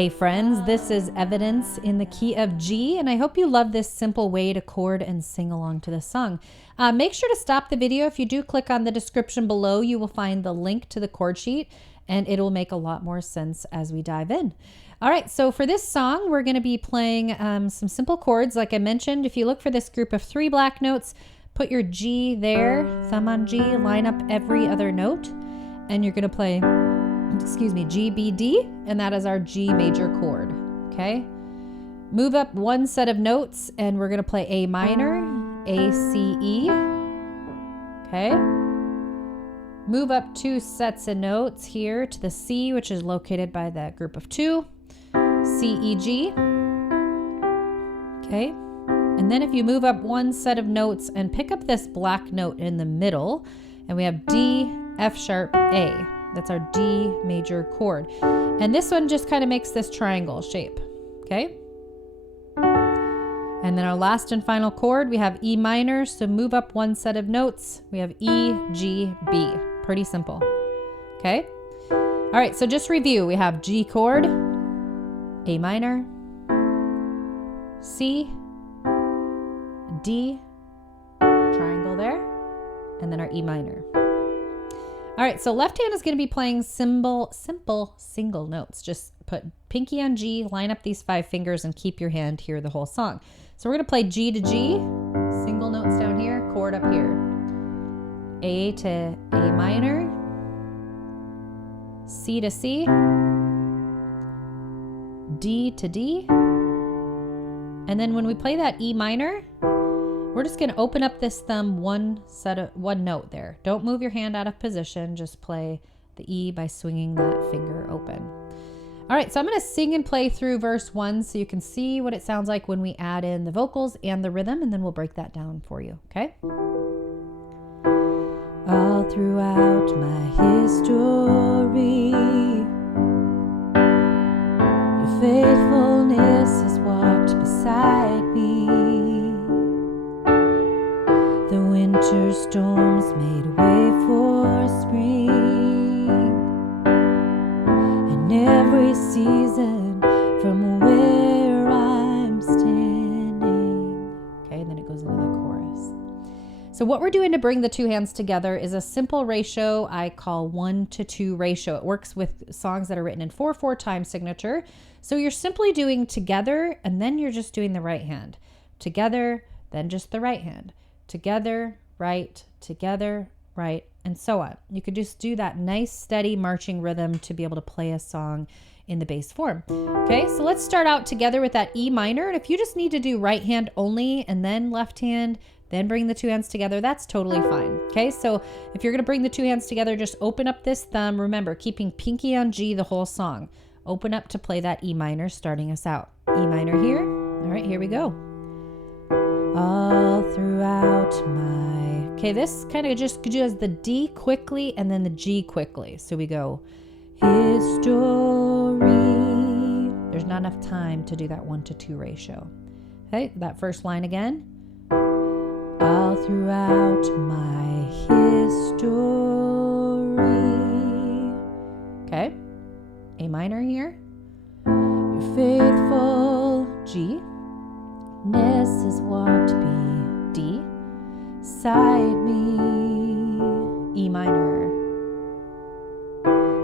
Hey friends, this is Evidence in the key of G, and I hope you love this simple way to chord and sing along to this song. Make sure to stop the video. If you do click on the description below, you will find the link to the chord sheet, and it will make a lot more sense as we dive in. All right, so for this song, we're going to be playing some simple chords. Like I mentioned, if you look for this group of 3 black notes, put your G there, thumb on G, line up every other note, and you're going to play G, B, D, and that is our G major chord, okay? Move up one set of notes, and we're gonna play A minor, A, C, E, okay? Move up 2 sets of notes here to the C, which is located by that group of 2, C, E, G, okay? And then if you move up one set of notes and pick up this black note in the middle, and we have D, F sharp, A. That's our D major chord. And this one just kind of makes this triangle shape, okay? And then our last and final chord, we have E minor, so move up one set of notes. We have E, G, B. Pretty simple, okay? All right, so just review. We have G chord, A minor, C, D, triangle there, and then our E minor. All right, so left hand is going to be playing simple single notes. Just put pinky on G, line up these 5 fingers, and keep your hand here the whole song. So we're going to play G to G, single notes down here, chord up here. A to A minor, C to C, D to D, and then when we play that E minor, we're just going to open up this thumb one note there. Don't move your hand out of position. Just play the E by swinging that finger open. All right, so I'm going to sing and play through verse 1 so you can see what it sounds like when we add in the vocals and the rhythm, and then we'll break that down for you, okay? All throughout my history, your faithfulness has walked beside me. The winter storms made way for spring, and every season from where I'm standing. Okay, and then it goes into the chorus. So what we're doing to bring the 2 hands together is a simple ratio I call 1-to-2 ratio. It works with songs that are written in 4/4 time signature. So you're simply doing together, and then you're just doing the right hand. Together, then just the right hand. Together, right, and so on. You could just do that nice, steady marching rhythm to be able to play a song in the bass form. Okay, so let's start out together with that E minor. And if you just need to do right hand only and then left hand, then bring the 2 hands together, that's totally fine. Okay, so if you're going to bring the 2 hands together, just open up this thumb. Remember, keeping pinky on G the whole song. Open up to play that E minor, starting us out. E minor here. All right, here we go. All throughout my... Okay, this kind of just does the D quickly and then the G quickly. So we go, history. There's not enough time to do that 1-to-2 ratio. Okay, that first line again. All throughout my history. Okay, A minor here. You're faithful, G. Ness has walked B, D, side me, E minor.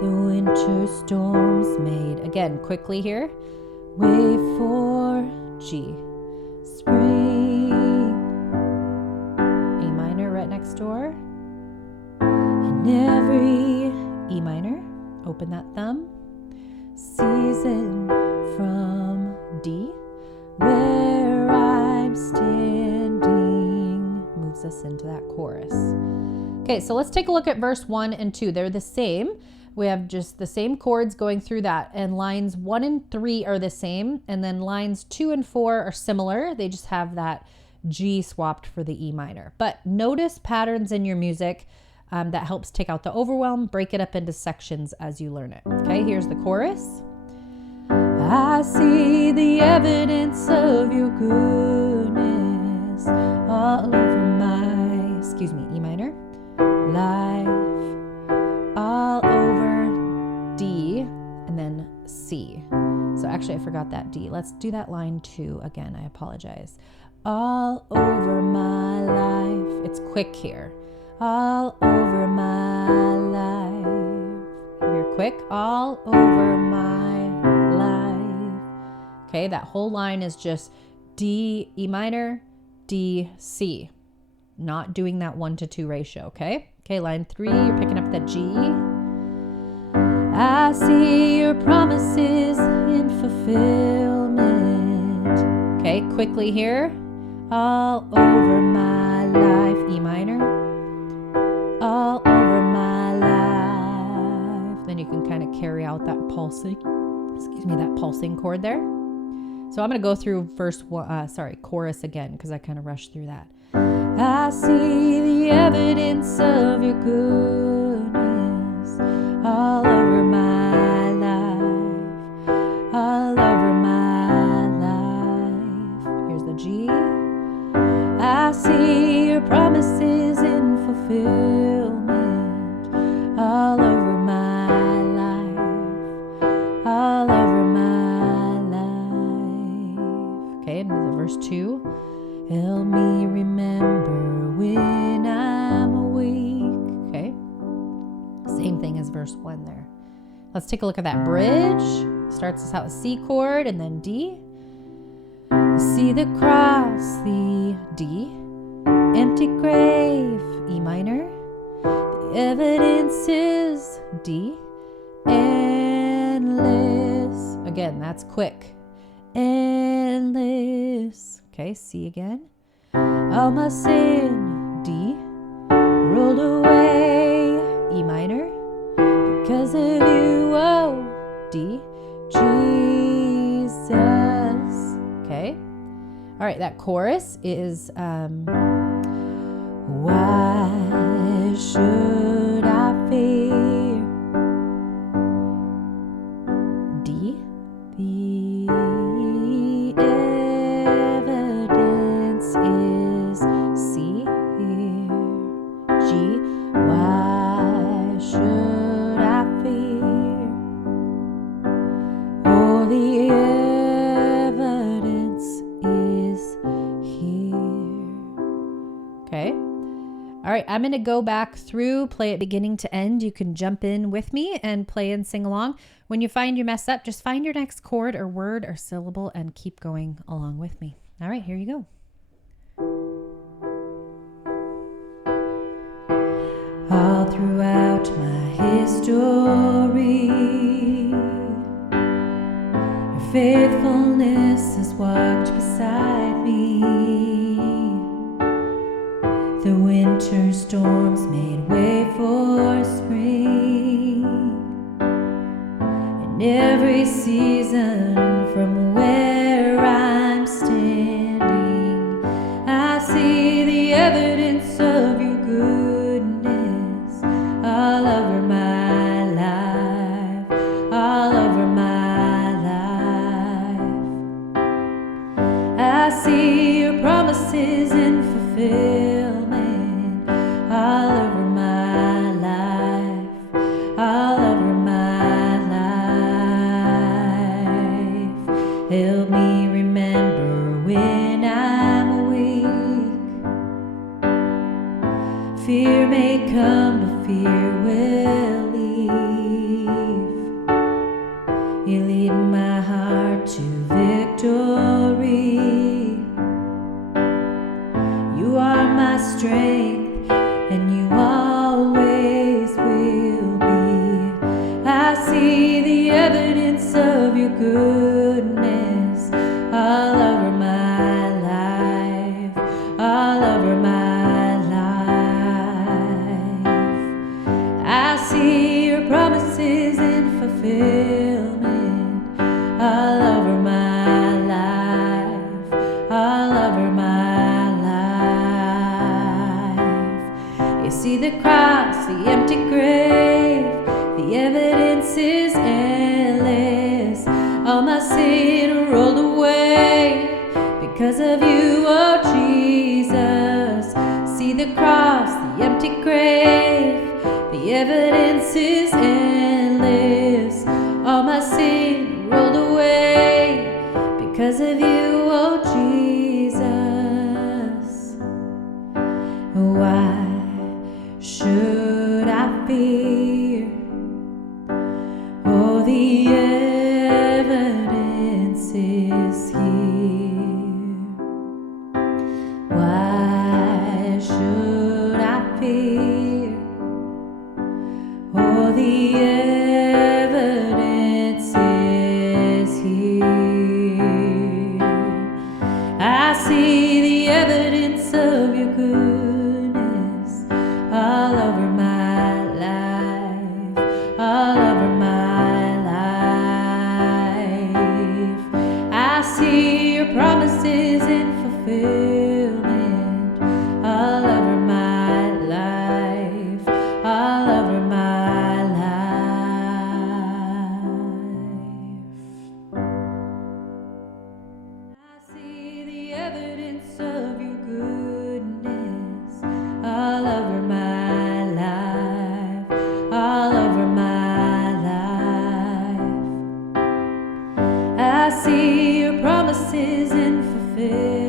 The winter storms made, again, quickly here, way for G, spring, A minor right next door, and every E minor, open that thumb, season from D, where I'm standing, moves us into that chorus. Okay, so let's take a look at verse 1 and 2. They're the same. We have just the same chords going through that, and lines 1 and 3 are the same, and then lines 2 and 4 are similar. They just have that G swapped for the E minor. But notice patterns in your music that helps take out the overwhelm. Break it up into sections as you learn it. Okay, here's the chorus. I see the evidence of your goodness all over my, E minor, life, all over D, and then C. So forgot that D. Let's do that line 2 again. I apologize. All over my life. It's quick here. All over my life. Here, quick. All over my life. Okay, that whole line is just D, E minor, D, C. Not doing that 1-to-2 ratio, okay? Okay, line 3, you're picking up the G. I see your promises in fulfillment. Okay, quickly here. All over my life, E minor. All over my life. Then you can kind of carry out that pulsing chord there. So I'm going to go through chorus again because I kind of rushed through that. I see the evidence of your goodness all over my life, all over my life. Here's the G. I see your promises in fulfillment all over my life, all over my life. Okay, into the verse 2. Help me remember when I'm awake. Okay. Same thing as verse 1 there. Let's take a look at that bridge. Starts us out with C chord and then D. See the cross, the D. Empty grave, E minor. The evidence is D. Endless. Again, that's quick. Endless. Okay, C again. All my sin, D. Rolled away, E minor. Because of you, oh, D. Jesus. Okay. All right, that chorus is, why should I fear? D. The evidence is C here. G. Why should I fear? Oh, the evidence is here. Okay. All right, I'm going to go back through, play it beginning to end. You can jump in with me and play and sing along. When you find you mess up, just find your next chord or word or syllable and keep going along with me. All right, here you go. All throughout my history, your faithfulness has walked beside me. The winter storms made way for spring. In every season from where I'm standing, I see the evidence of your goodness all over my life, all over my life. I see your promises in fulfillment all over my life, all over my life. Help me remember when I'm awake. Fear may come, but fear will leave. You lead my heart to victory. You are my strength, and you always will be. I see the evidence of your goodness all over my life, all over my life. I see your promises in fulfillment all over my life, all over my life. You see the cross, the empty grave, the evidence is endless. All my sin rolled away because of you, oh Jesus. See the cross, the empty grave, the evidence is endless. All my sin rolled away because of you, oh Jesus. Why should I fear? Oh, the evidence is here. Why should I fear? Oh, the evidence is here. I see the evidence of your goodness all over my life, all over my life. I see your promises in fulfillment all over my life, all over my life. I see the evidence of your goodness all over my life, all over my life. I see your promises in fulfillment